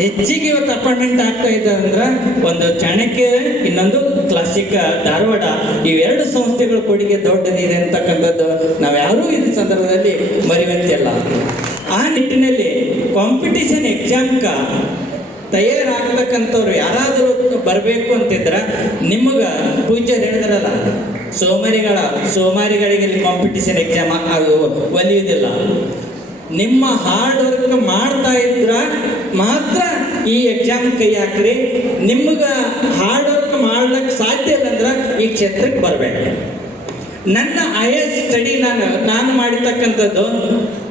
ಹೆಚ್ಚಿಗೆ ಇವತ್ತು ಅಪಾಯಿಂಟ್ಮೆಂಟ್ ಆಗ್ತಾ ಇದೆ ಅಂದ್ರೆ ಒಂದು ಚಾಣಕ್ಯ, ಇನ್ನೊಂದು ಕ್ಲಾಸಿಕ್ ಧಾರವಾಡ. ಇವೆರಡು ಸಂಸ್ಥೆಗಳ ಕೊಡುಗೆ ದೊಡ್ಡದಿದೆ ಅಂತಕ್ಕಂಥದ್ದು ನಾವ್ಯಾರೂ ಈ ಸಂದರ್ಭದಲ್ಲಿ ಮರೆಯುವಂತಿಲ್ಲ. ಆ ನಿಟ್ಟಿನಲ್ಲಿ ಕಾಂಪಿಟಿಷನ್ ಎಕ್ಸಾಮ್ಕ ತಯಾರಾಗ್ತಕ್ಕಂಥವ್ರು ಯಾರಾದರೂ ಬರಬೇಕು ಅಂತಿದ್ರೆ ನಿಮಗೆ ಪೂಜೆ ಹೇಳಿದ್ರಲ್ಲ ಸೋಮಾರಿಗಳ, ಸೋಮಾರಿಗಳಿಗೆ ಕಾಂಪಿಟೇಷನ್ ಎಕ್ಸಾಮ್ ಒಲಿಯುವುದಿಲ್ಲ. ನಿಮ್ಮ ಹಾರ್ಡ್ ವರ್ಕ್ ಮಾಡ್ತಾ ಇದ್ರ ಮಾತ್ರ ಈ ಎಕ್ಸಾಮ್ ಕೈ ಹಾಕ್ರಿ. ನಿಮ್ಗೆ ಹಾರ್ಡ್ ವರ್ಕ್ ಮಾಡ್ಲಿಕ್ಕೆ ಸಾಧ್ಯ ಇಲ್ಲ ಅಂದ್ರೆ ಈ ಕ್ಷೇತ್ರಕ್ಕೆ ಬರಬೇಕು ನನ್ನ ಐ ಎಸ್ ಸ್ಟಡಿ ನಾನು ನಾನು ಮಾಡಿರ್ತಕ್ಕಂಥದ್ದು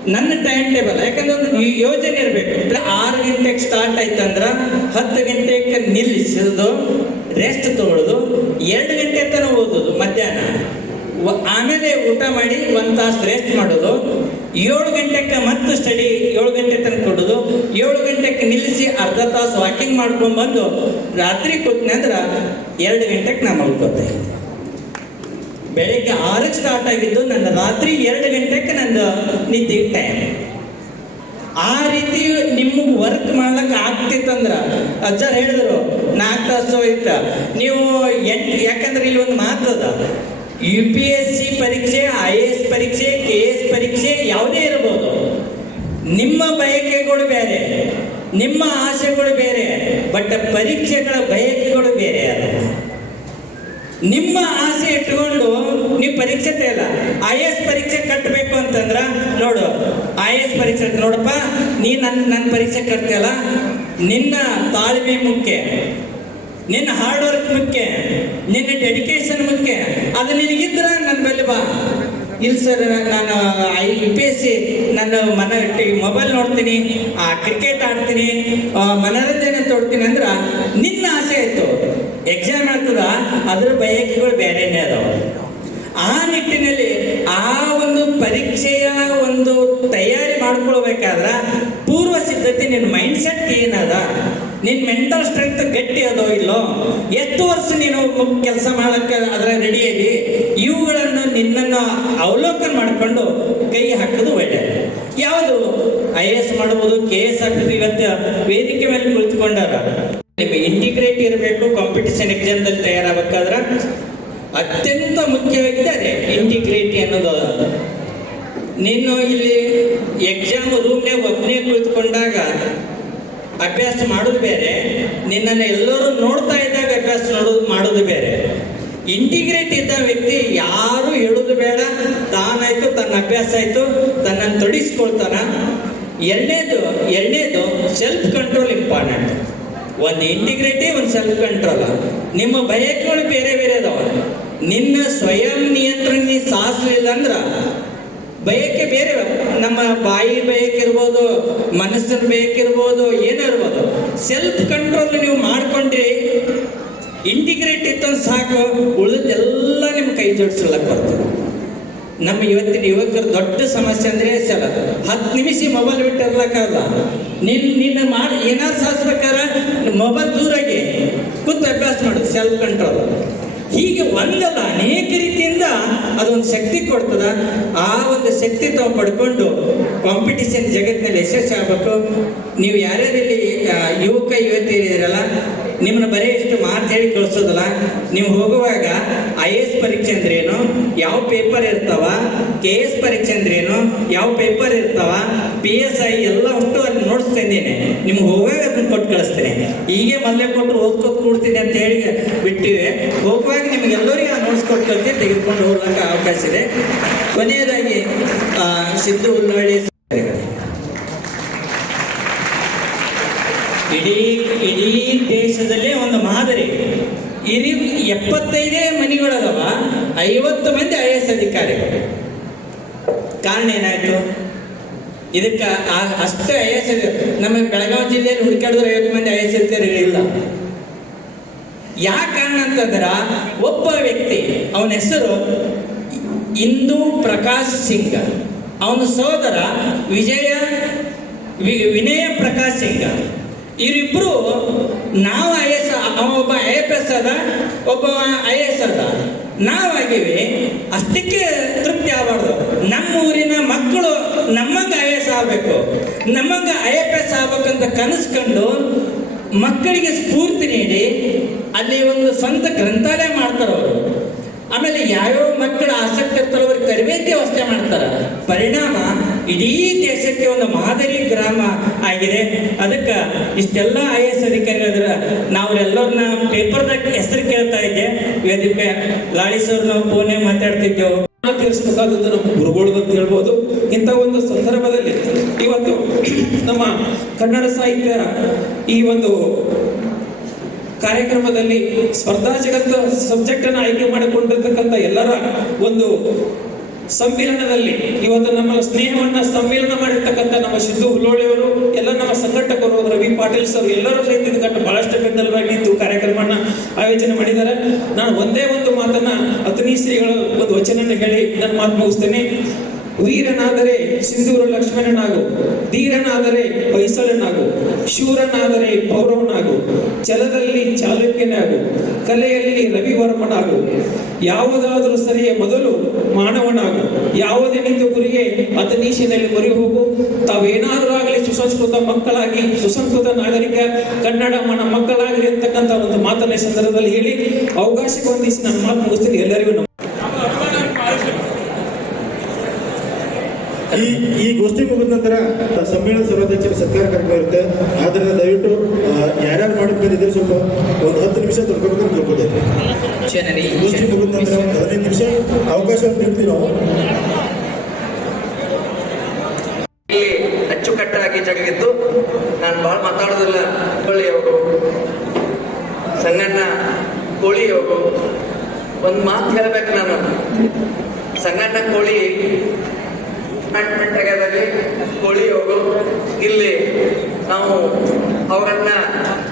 ನನ್ನ ಟೈಮ್ ಟೇಬಲ್ ಯಾಕಂದ್ರೆ ಒಂದು ಯೋಜನೆ ಇರಬೇಕು. ಆರು ಗಂಟೆಗೆ ಸ್ಟಾರ್ಟ್ ಆಯ್ತಂದ್ರೆ ಹತ್ತು ಗಂಟೆಗೆ ನಿಲ್ಲಿಸೋದು ರೆಸ್ಟ್ ತಗೊಳ್ಳೋದು ಎರಡು ಗಂಟೆ ತನಕ ಓದೋದು ಮಧ್ಯಾಹ್ನ. ಆಮೇಲೆ ಊಟ ಮಾಡಿ ಒಂದು ತಾಸು ರೆಸ್ಟ್ ಮಾಡೋದು ಏಳು ಗಂಟೆಗೆ ಮತ್ತೆ ಸ್ಟಡಿ ಏಳು ಗಂಟೆ ತನಕ ಕೊಡೋದು. ಏಳು ಗಂಟೆಗೆ ನಿಲ್ಲಿಸಿ ಅರ್ಧ ತಾಸು ವಾಕಿಂಗ್ ಮಾಡ್ಕೊಂಡು ಬಂದು ರಾತ್ರಿ ಕೂತ್ನೆ ಅಂದ್ರೆ ಎರಡು ಗಂಟೆಗೆ ನಾ ಮಲ್ಕೋತೆ. ಬೆಳಿಗ್ಗೆ ಆರಕ್ಕೆ ಸ್ಟಾರ್ಟ್ ಆಗಿದ್ದು ನನ್ನ ರಾತ್ರಿ ಎರಡು ಗಂಟೆಗೆ ನಂದು ನಿದ್ದೆ ಟೈಮ್ ಆ ರೀತಿ ನಿಮಗೆ ವರ್ಕ್ ಮಾಡ್ಲಿಕ್ಕೆ ಆಗ್ತಿತ್ತಂದ್ರ ಅಜ್ಜ ಹೇಳಿದ್ರು ನಾಲ್ಕು ತಾಸು ಇತ್ತ ನೀವು ಎಂಟು ಯಾಕಂದ್ರೆ ಇಲ್ಲಿ ಒಂದು ಮಾತು ಅದ. ಯು ಪಿ ಎಸ್ ಸಿ ಪರೀಕ್ಷೆ, ಐ ಎ ಎಸ್ ಪರೀಕ್ಷೆ, ಕೆ ಎಸ್ ಪರೀಕ್ಷೆ ಯಾವುದೇ ಇರಬಹುದು ನಿಮ್ಮ ಬಯಕೆಗಳು ಬೇರೆ, ನಿಮ್ಮ ಆಸೆಗಳು ಬೇರೆ, ಬಟ್ ಪರೀಕ್ಷೆಗಳ ಬಯಕೆಗಳು ಬೇರೆ ಅದ. ನಿಮ್ಮ ಆಸೆ ಇಟ್ಕೊಂಡು ನೀವು ಪರೀಕ್ಷೆ ತೇಲ. ಐ ಎಸ್ ಪರೀಕ್ಷೆ ಕಟ್ಟಬೇಕು ಅಂತಂದ್ರ ನೋಡು, ಐ ಎಸ್ ಪರೀಕ್ಷೆ ನೋಡಪ್ಪ, ನೀ ನನ್ನ ನನ್ನ ಪರೀಕ್ಷೆ ಕಟ್ತಿಯಲ್ಲ ನಿನ್ನ ತಾಳ್ಮೆ ಮುಖ್ಯ. ನಿನ್ನ ಹಾರ್ಡ್ ವರ್ಕ್ ಮುಖ್ಯ, ನಿನ್ನ ಡೆಡಿಕೇಶನ್ ಮುಖ್ಯ, ಅದು ನಿನಗಿದ್ರ ನನ್ನ ಬಳಿ ಬಾ. ಇಲ್ಲ ಸರ್ ನಾನು I U P S C ನಾನು ಮನ ಮೊಬೈಲ್ ನೋಡ್ತೀನಿ, ಆ ಕ್ರಿಕೆಟ್ ಆಡ್ತೀನಿ ಮನೋರಂಜನೆ ತೊಡ್ತೀನಿ ಅಂದ್ರೆ ನಿನ್ನ ಆಸೆ ಆಯಿತು. ಎಕ್ಸಾಮ್ ಆಗ್ತದ ಅದ್ರ ಬಯಕೆಗಳು ಬೇರೆನೇ ಅದಾವ. ಆ ನಿಟ್ಟಿನಲ್ಲಿ ಆ ಒಂದು ಪರೀಕ್ಷೆಯ ಒಂದು ತಯಾರಿ ಮಾಡ್ಕೊಳ್ಬೇಕಾದ್ರೆ ಪೂರ್ವ ಸಿದ್ಧತೆ ನಿನ್ನ ಮೈಂಡ್ ಸೆಟ್ ಏನದ ನಿನ್ನ ಮೆಂಟಲ್ ಸ್ಟ್ರೆಂತ್ ಗಟ್ಟಿ ಅದೋ ಇಲ್ಲೋ? ಎಷ್ಟು ವರ್ಷ ನೀನು ಕೆಲಸ ಮಾಡಕ್ಕೆ ಅದರ ರೆಡಿಯಾಗಿ ಇವುಗಳನ್ನು ನಿನ್ನನ್ನು ಅವಲೋಕನ ಮಾಡಿಕೊಂಡು ಕೈ ಹಾಕೋದು ಒಳ್ಳೆ. ಯಾವುದು? ಐ ಎಸ್ ಮಾಡ್ಬೋದು ಕೆ ಎಸ್ ಆಗ್ತದೆ ಇವತ್ತು ವೇದಿಕೆ ಮೇಲೆ ಕುಳಿತುಕೊಂಡಾರ. ನಿಮಗೆ ಇಂಟಿಗ್ರೇಟ್ ಇರಬೇಕು ಕಾಂಪಿಟಿಷನ್ ಎಕ್ಸಾಮ್ದಲ್ಲಿ ತಯಾರಾಗಬೇಕಾದ್ರೆ ಅತ್ಯಂತ ಮುಖ್ಯವಾಗಿದೆ ಅದೇ ಇಂಟಿಗ್ರೇಟಿ ಅನ್ನೋದು. ನೀನು ಇಲ್ಲಿ ಎಕ್ಸಾಮ್ ರೂಮ್ನೇ ಒಬ್ಬನೇ ಕುಳಿತುಕೊಂಡಾಗ ಅಭ್ಯಾಸ ಮಾಡೋದು ಬೇರೆ, ನಿನ್ನನ್ನು ಎಲ್ಲರೂ ನೋಡ್ತಾ ಇದ್ದಾಗ ಅಭ್ಯಾಸ ಮಾಡೋದು ಮಾಡೋದು ಬೇರೆ. ಇಂಟಿಗ್ರೇಟ್ ಇದ್ದ ವ್ಯಕ್ತಿ ಯಾರು ಹೇಳೋದು ಬೇಡ, ತಾನಾಯ್ತು, ತನ್ನ ಅಭ್ಯಾಸ ಆಯ್ತು, ತನ್ನನ್ನು ತೊಡಿಸ್ಕೊಳ್ತಾನ ಎರಡನೇದು ಎರಡನೇದು ಸೆಲ್ಫ್ ಕಂಟ್ರೋಲ್ ಇಂಪಾರ್ಟೆಂಟ್ ಒಂದು ಇಂಟಿಗ್ರಿಟಿ ಒಂದು ಸೆಲ್ಫ್ ಕಂಟ್ರೋಲ್ ನಿಮ್ಮ ಬಯಕೆಗಳು ಬೇರೆ ಬೇರೆ ಅದಾವ. ನಿನ್ನ ಸ್ವಯಂ ನಿಯಂತ್ರಣ ಸಾಧಿಸಲಿಲ್ಲ ಅಂದ್ರ ಬಯಕೆ ಬೇರೆ ನಮ್ಮ ಬಾಯಿ ಬಯಕಿರ್ಬೋದು ಮನಸ್ಸಿನ ಬಯಕಿರ್ಬೋದು ಏನೇ ಇರ್ಬೋದು. ಸೆಲ್ಫ್ ಕಂಟ್ರೋಲ್ ನೀವು ಮಾಡ್ಕೊಂಡ್ರಿ ಇಂಟಿಗ್ರೇಟ್ ಇತ್ತು ಸಾಕು, ಉಳಿದೆಲ್ಲ ನಿಮ್ಮ ಕೈ ಜೋಡಿಸ್ಲಕ್ಕೆ ಬರ್ತದೆ ನಮ್ಮ ಇವತ್ತಿನ ಯುವಕರ ದೊಡ್ಡ ಸಮಸ್ಯೆ ಅಂದ್ರೆ ಸಲ ಹತ್ತು ನಿಮಿಷ ಮೊಬೈಲ್ ಬಿಟ್ಟಿರ್ಲಕ್ಕಲ್ಲ ನಿನ್ನ ನಿನ್ ನಿನ್ನ ಮಾಡಿ ಏನಾರು ಸಾಧಿಸ್ಬೇಕಾದ್ರೆ ಮೊಬೈಲ್ ದೂರಾಗಿ ಕೂತು ಅಭ್ಯಾಸ ಮಾಡು ಸೆಲ್ಫ್ ಕಂಟ್ರೋಲ್ ಹೀಗೆ ಒಂದಲ್ಲ ಅನೇಕ ರೀತಿಯಿಂದ ಅದೊಂದು ಶಕ್ತಿ ಕೊಡ್ತದ. ಆ ಒಂದು ಶಕ್ತಿ ತಾವು ಪಡ್ಕೊಂಡು ಕಾಂಪಿಟೇಷನ್ ಜಗತ್ತಿನಲ್ಲಿ ಯಶಸ್ವಿ ಆಗಬೇಕು. ನೀವು ಯಾರ್ಯಾರಲ್ಲಿ ಯುವಕ, ಯುವತಿಯರಿದ್ದೀರಲ್ಲ, ನಿಮ್ಮನ್ನ ಬರೀ ಇಷ್ಟು ಮಾತು ಹೇಳಿ ಕಳಿಸೋದಲ್ಲ. ನೀವು ಹೋಗುವಾಗ ಐ ಪರೀಕ್ಷೆ ಅಂದ್ರೇನು? ಯಾವ ಪೇಪರ್ ಇರ್ತಾವ? ಕೆ ಎಸ್ ಪರೀಕ್ಷೆ ಅಂದ್ರೇನು? ಯಾವ ಪೇಪರ್ ಇರ್ತಾವ? ಪಿ ಎಸ್ ಐ ಎಲ್ಲ ಅಷ್ಟು ಅಲ್ಲಿ ನೋಟ್ಸ್ ನಿಮ್ಗೆ ಹೋಗುವಾಗ ಅದನ್ನ ಕೊಟ್ಟು ಕಳಿಸ್ತೀನಿ. ಹೀಗೆ ಮೊದಲೇ ಕೊಟ್ಟು ಓದ್ಕೊತ್ ಕೊಡ್ತೀನಿ ಅಂತ ಹೇಳಿ ಬಿಟ್ಟಿವೆ. ಹೋಗುವಾಗ ನಿಮ್ಗೆಲ್ಲರಿಗೂ ಆ ನೋಟ್ಸ್ ಕೊಟ್ಟು ಕಳಿಸಿ, ತೆಗೆದುಕೊಂಡು ಹೋಗ್ಲಿಕ್ಕೆ ಅವಕಾಶ ಇದೆ. ಕೊನೆಯದಾಗಿ ಸಿದ್ದು ಉಲ್ಲಾಳಿ ಇಡೀ ಇಡೀ ದೇಶದಲ್ಲೇ ಒಂದು ಮಾದರಿ. ಇಡೀ ಎಪ್ಪತ್ತೈದೇ ಮನೆಗಳದವ, ಐವತ್ತು ಮಂದಿ ಐ ಎಸ್ ಅಧಿಕಾರಿಗಳು. ಕಾರಣ ಏನಾಯ್ತು? ಇದಕ್ಕೆ ಅಷ್ಟು ಐ ಎಸ್ ನಮ್ಮ ಬೆಳಗಾವಿ ಜಿಲ್ಲೆಯಲ್ಲಿ ಹುಡುಕಾಡಿದ್ರೆ ಐವತ್ತು ಮಂದಿ ಐ ಎಸ್ ಅಧಿಕಾರಿಗಳು ಇಲ್ಲ. ಯಾಕೆ ಕಾರಣ ಅಂತಂದ್ರೆ, ಒಬ್ಬ ವ್ಯಕ್ತಿ, ಅವನ ಹೆಸರು ಇಂದು ಪ್ರಕಾಶ್ ಸಿಂಗ್. ಅವನ ಸೋದರ ವಿಜಯ ವಿನಯ ಪ್ರಕಾಶ್ ಸಿಂಗ್. ಇವರಿಬ್ರು ನಾವು ಐ ಎಸ್ ಅವ ಒಬ್ಬ ಐ ಎಫ್ ಎಸ್ ಅದ, ಒಬ್ಬ ಐ ಎಸ್ ಅದ. ನಾವಾಗಿವಿ ಅಷ್ಟಕ್ಕೆ ತೃಪ್ತಿ ಆಗಬಾರ್ದು. ನಮ್ಮ ಊರಿನ ಮಕ್ಕಳು ನಮ್ಮಂಗ ಐ ಎಸ್ ಆಗಬೇಕು. ನಮ್ಮಂಗ ಐ ಎಫ್ ಎಸ್ ಆಗ್ಬೇಕಂತ ಕನಸ್ಕೊಂಡು ಮಕ್ಕಳಿಗೆ ಸ್ಫೂರ್ತಿ ನೀಡಿ ಅಲ್ಲಿ ಒಂದು ಸ್ವಂತ ಗ್ರಂಥಾಲಯ ಮಾಡ್ತಾರೆ ಅವರು. ಆಮೇಲೆ ಯಾವ್ಯಾವ ಮಕ್ಕಳ ಆಸಕ್ತಿ ಇರ್ತಾರೋ ಅವ್ರಿಗೆ ತರಬೇತಿ ವ್ಯವಸ್ಥೆ ಮಾಡ್ತಾರೆ. ಪರಿಣಾಮ ಇಡೀ ಒಂದು ಮಾದರಿ ಗ್ರಾಮ ಆಗಿದೆ. ಅದಕ್ಕೆ ಇಷ್ಟೆಲ್ಲ ಐ ಎಸ್ ಅಧಿಕಾರಿಗಳಿದ್ರೆ ನಾವು ಎಲ್ಲರನ್ನ ಪೇಪರ್ದಾಗ ಹೆಸರು ಕೇಳ್ತಾ ಇದ್ದೆ. ವೇದಿಕೆ ಸರ್ ನಾವು ಫೋನೇ ಮಾತಾಡ್ತಿದ್ದೆವು. ತೀರಿಸಬೇಕಾದದ್ದು ನಮ್ಮ ಗುರುಗಳು ಅಂತ ಹೇಳ್ಬೋದು. ಇಂಥ ಒಂದು ಸಂದರ್ಭದಲ್ಲಿ ಇವತ್ತು ನಮ್ಮ ಕನ್ನಡ ಸಾಹಿತ್ಯ ಈ ಒಂದು ಕಾರ್ಯಕ್ರಮದಲ್ಲಿ ಸ್ಪರ್ಧಾ ಜಗತ್ತು ಸಬ್ಜೆಕ್ಟ್ ಅನ್ನು ಆಯ್ಕೆ ಮಾಡಿಕೊಂಡಿರ್ತಕ್ಕಂಥ ಎಲ್ಲರ ಒಂದು ಸಮ್ಮಿಲನದಲ್ಲಿ ಇವತ್ತು ನಮ್ಮ ಸ್ನೇಹವನ್ನ ಸಮ್ಮಿಲನ ಮಾಡಿರ್ತಕ್ಕಂಥ ನಮ್ಮ ಸಿದ್ದು ಹುಲ್ಲೋಳಿಯವರು, ಎಲ್ಲ ನಮ್ಮ ಸಂಘಟಕರು, ರವಿ ಪಾಟೀಲ್ ಸರ್ ಎಲ್ಲರೂ ಸಹಿತ ಬಹಳಷ್ಟು ಬೆಂಬಲವಾಗಿ ನಿಂತು ಕಾರ್ಯಕ್ರಮವನ್ನ ಆಯೋಜನೆ ಮಾಡಿದ್ದಾರೆ. ನಾನು ಒಂದೇ ಒಂದು ಮಾತನ್ನ ಅತನಿ ಶ್ರೀಗಳು ಒಂದು ವಚನ ಹೇಳಿ ನನ್ನ ಮಾತು ಮುಗಿಸ್ತೇನೆ. ವೀರನಾದರೆ ಸಿಂಧೂರ ಲಕ್ಷ್ಮಣನಾಗು ಧೀರನಾದರೆ ಹೊಯ್ಸಳನಾಗು, ಶೂರನಾದರೆ ಪೌರವನಾಗು, ಚಲದಲ್ಲಿ ಚಾಲುಕ್ಯನಾಗು, ಕಲೆಯಲ್ಲಿ ರವಿವರ್ಮನಾಗು, ಯಾವುದಾದರೂ ಸರಿಯೇ ಮೊದಲು ಮಾನವನಾಗು ಯಾವುದೇ ನಿಂತ ಗುರಿಗೆ ಅತನೀಶಿನಲ್ಲಿ ಮರಿ ಹೋಗು. ತಾವೇನಾದರೂ ಆಗಲಿ ಸುಸಂಸ್ಕೃತ ಮಕ್ಕಳಾಗಿ ಸುಸಂಸ್ಕೃತ ನಾಗರಿಕ ಕನ್ನಡ ಮನ ಮಕ್ಕಳಾಗಲಿ ಅಂತಕ್ಕಂತ ಒಂದು ಮಾತನ್ನ ಸಂದರ್ಭದಲ್ಲಿ ಹೇಳಿ ಅವಕಾಶ ಹೊಂದಿಸಿ ನಾನು ಮಾತು ಮುಗಿಸ್ತೀನಿ. ಎಲ್ಲರಿಗೂ ನಮ್ಮ ಈ ಈ ಗೋಷ್ಠಿ ಮುಗಿದ ನಂತರ ಸಮ್ಮೇಳನ ಸರ್ವಾಧ್ಯಕ್ಷರ ಸತ್ಕಾರ ಕಾರ್ಯಕ್ರಮ ಇರುತ್ತೆ. ಆದ್ರಿಂದ ದಯವಿಟ್ಟು ಯಾರ್ಯಾರು ಮಾಡಿದ ಮೇಲೆ ಇದ್ರೆ ಸ್ವಲ್ಪ ಒಂದು ಹತ್ತು ನಿಮಿಷ ತಿಳ್ಕೊತೇವೆ ಜನರಿ ಗೋಷ್ಠಿ ಮುಗಿದ ನಂತರ ಒಂದು ಹದಿನೈದು ನಿಮಿಷ ಅವಕಾಶ ನೀಡ್ತೀವಿ ನಾವು ಇಲ್ಲಿ ಅಚ್ಚುಕಟ್ಟಾಗಿ ಜರುಗಿದ್ದು ನಾನು ಬಹಳ ಮಾತಾಡೋದಿಲ್ಲ ಕೋಳಿಯವರು ಸಂಗಣ್ಣ ಕೋಳಿಯವರು ಒಂದು ಮಾತು ಹೇಳ್ಬೇಕು ನಾನು. ಸಂಗಣ್ಣ ಕೋಳಿ ಅಪಾಯಿಂಟ್ಮೆಂಟ್ ಕೋಳಿ ಕೋಳಿಯವರು ಇಲ್ಲಿ ನಾವು ಅವರನ್ನ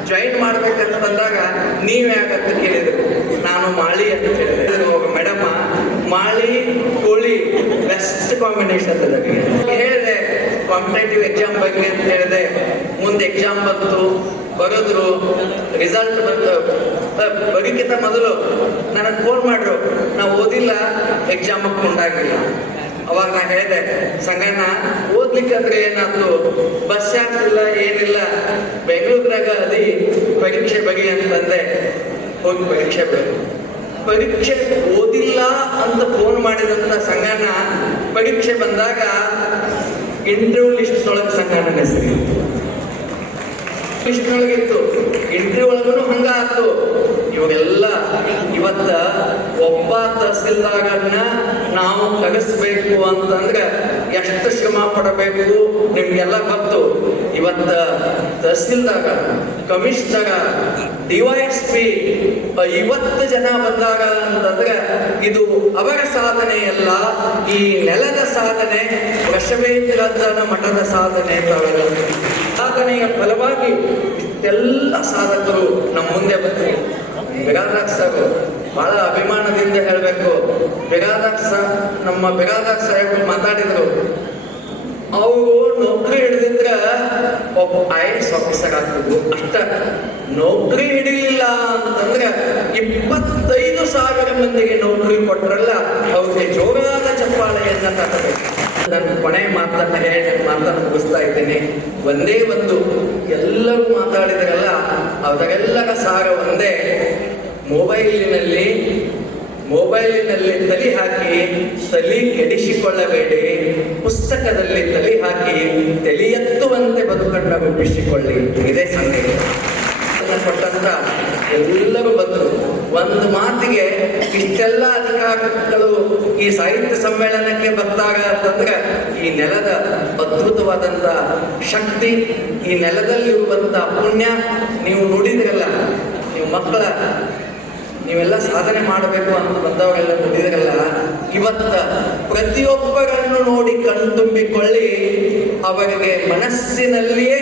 ಜಾಯಿನ್ ಮಾಡ್ಬೇಕಂತಂದಾಗ ನೀವ್ ಯಾಕಂತ ಕೇಳಿದ್ರು. ನಾನು ಮಾಳಿ ಅಂತ ಹೇಳಿದೆ ಮೇಡಮ್ ಮಾಳಿ ಕೋಳಿ ಬೆಸ್ಟ್ ಕಾಂಬಿನೇಷನ್ ಹೇಳಿದೆ ಕಾಂಪಿಟೇಟಿವ್ ಎಕ್ಸಾಮ್ ಬಗ್ಗೆ ಅಂತ ಹೇಳಿದೆ. ಮುಂದೆ ಎಕ್ಸಾಮ್ ಬಂತು. ಬರೆದ್ರು ರಿಸಲ್ಟ್ ಬಂತು. ಬ- ಬರೀಕಿಂತ ಮೊದಲು ನನಗೆ ಫೋನ್ ಮಾಡ್ರು, ನಾವು ಓದಿಲ್ಲ ಎಕ್ಸಾಮ್ ಕೊಂಡಾಗಿಲ್ಲ ಅವಾಗ ನಾ ಹೇಳಿದೆ, ಸಂಗಣ್ಣ ಓದ್ಲಿಕ್ಕಂದ್ರೆ ಏನಾದ್ರು ಬಸ್ ಇಲ್ಲ, ಏನಿಲ್ಲ, ಬೆಂಗಳೂರಿನಾಗ ಅದಿ ಪರೀಕ್ಷೆ ಬಗೆ ಅಂತಂದೆ ಹೋಗಿ ಪರೀಕ್ಷೆ ಬರೀ. ಪರೀಕ್ಷೆ ಓದಿಲ್ಲ ಅಂತ ಫೋನ್ ಮಾಡಿದಂತ ಸಂಗಣ್ಣ ಪರೀಕ್ಷೆ ಬಂದಾಗ ಇಂಟರ್ವ್ಯೂ ಲಿಸ್ಟ್ ಒಳಗೆ ಸಂಗಣ್ಣನ ಹೆಸರಿತ್ತು ಒಳಗಿತ್ತು ಎಂಟ್ರಿ ಒಳಗೂ ಹಂಗ ಆಯ್ತು ಇವಾಗೆಲ್ಲ ಇವತ್ತ ಒಬ್ಬ ತಹಸೀಲ್ದಾರನ್ನ ನಾವು ಕಲಿಸ್ಬೇಕು ಅಂತಂದ್ರೆ ಎಷ್ಟು ಶ್ರಮ ಪಡಬೇಕು ನಿಮ್ಗೆಲ್ಲ ಗೊತ್ತು. ಇವತ್ತ ತಹಸೀಲ್ದಾಗ ಕಮಿಷನರ ಡಿವೈಎಸ್ ಪಿ ಐವತ್ತು ಜನ ಬಂದಾಗ ಅಂತಂದ್ರೆ ಇದು ಅವರ ಸಾಧನೆ ಅಲ್ಲ, ಈ ನೆಲದ ಸಾಧನೆ ವಶವೇಂದ್ರ ಮಠದ ಸಾಧನೆ ತಾವೆಲ್ಲ ಸಾಧನೆಯ ಫಲವಾಗಿ ಇಷ್ಟೆಲ್ಲ ಸಾಧಕರು ನಮ್ಮ ಮುಂದೆ ಬಂದರು ಬಿಗಾದಾಕ್ ಸರ್ ಬಹಳ ಅಭಿಮಾನದಿಂದ ಹೇಳಬೇಕು. ಬಿಗಾದಾಕ್ ಸರ್ ನಮ್ಮ ಬಿಗಾದಾಕ್ ಸಾಹೇಬರು ಮಾತಾಡಿದ್ರು. ಅವರು ನೌಕರಿ ಹಿಡಿದಿದ್ರ ಒಬ್ಬ ಐ ಎಸ್ ಆಫೀಸರ್ ಆಗ್ತಿದ್ರು ಅಷ್ಟ. ನೌಕರಿ ಹಿಡಿಲಿಲ್ಲ ಅಂತಂದ್ರೆ ಇಪ್ಪತ್ತೈದು ಸಾವಿರ ಮಂದಿಗೆ ನೌಕರಿ ಕೊಟ್ರಲ್ಲ, ಅವ್ರಿಗೆ ಜೋರಾದ ಚಪ್ಪಾಳೆಯನ್ನ ತಟ್ಟಬೇಕು ನನ್ನ ಕೊನೆ ಮಾತನ್ನ ಹೇಳಿ ಮಾತನ್ನ ಒಂದೇ ಒಂದು ಎಲ್ಲರೂ ಮಾತಾಡಿದ್ರಲ್ಲ ಅದರೆಲ್ಲರ ಸಾರ ಒಂದೇ. ಮೊಬೈಲಿನಲ್ಲಿ ಮೊಬೈಲಿನಲ್ಲಿ ತಲೆ ಹಾಕಿ, ತಲೆ ಕೆಡಿಸಿಕೊಳ್ಳಬೇಡಿ. ಪುಸ್ತಕದಲ್ಲಿ ತಲೆ ಹಾಕಿ, ತಲೆ ಎತ್ತುವಂತೆ ಬದುಕನ್ನು ರೂಪಿಸಿಕೊಳ್ಳಿ ಇದೇ ಸಂದೇಶ. ಕೊಟ್ಟಂತ ಎಲ್ಲರೂ ಬಂದರು. ಒಂದು ಮಾತಿಗೆ ಇಷ್ಟೆಲ್ಲ ಅಧಿಕಾರಿಗಳು ಈ ಸಾಹಿತ್ಯ ಸಮ್ಮೇಳನಕ್ಕೆ ಬರ್ತಾಗ ಅಂತಂದ್ರೆ, ಈ ನೆಲದ ಅದ್ಭುತವಾದಂತ ಶಕ್ತಿ, ಈ ನೆಲದಲ್ಲಿರುವಂತ ಪುಣ್ಯ ನೀವು ನೋಡಿದ್ರಲ್ಲ. ನೀವು ಮಕ್ಕಳ, ನೀವೆಲ್ಲ ಸಾಧನೆ ಮಾಡಬೇಕು ಅಂತ ಬಂದವರೆಲ್ಲ ನೋಡಿದ್ರಲ್ಲ. ಇವತ್ತ ಪ್ರತಿಯೊಬ್ಬರನ್ನು ನೋಡಿ ಕಣ್ತುಂಬಿಕೊಳ್ಳಿ, ಅವರಿಗೆ ಮನಸ್ಸಿನಲ್ಲಿಯೇ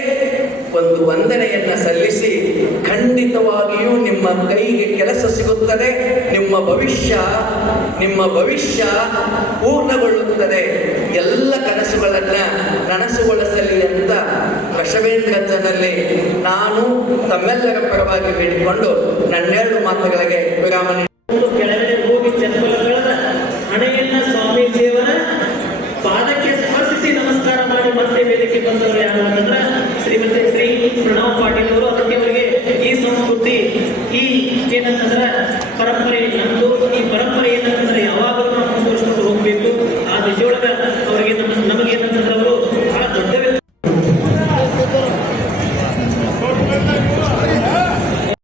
ಒಂದು ವಂದನೆಯನ್ನ ಸಲ್ಲಿಸಿ ಖಂಡಿತವಾಗಿಯೂ ನಿಮ್ಮ ಕೈಗೆ ಕೆಲಸ ಸಿಗುತ್ತದೆ, ನಿಮ್ಮ ಭವಿಷ್ಯ ನಿಮ್ಮ ಭವಿಷ್ಯ ಪೂರ್ಣಗೊಳ್ಳುತ್ತದೆ. ಎಲ್ಲ ಕನಸುಗಳನ್ನ ನನಸುಗೊಳಿಸಲಿ ಅಂತ ಬಸವೇಂದ್ರನಲ್ಲಿ ನಾನು ತಮ್ಮೆಲ್ಲರ ಪರವಾಗಿ ಬೇಡಿಕೊಂಡು ನನ್ನೆರಡು ಮಾತುಗಳಿಗೆ ವಿರಾಮ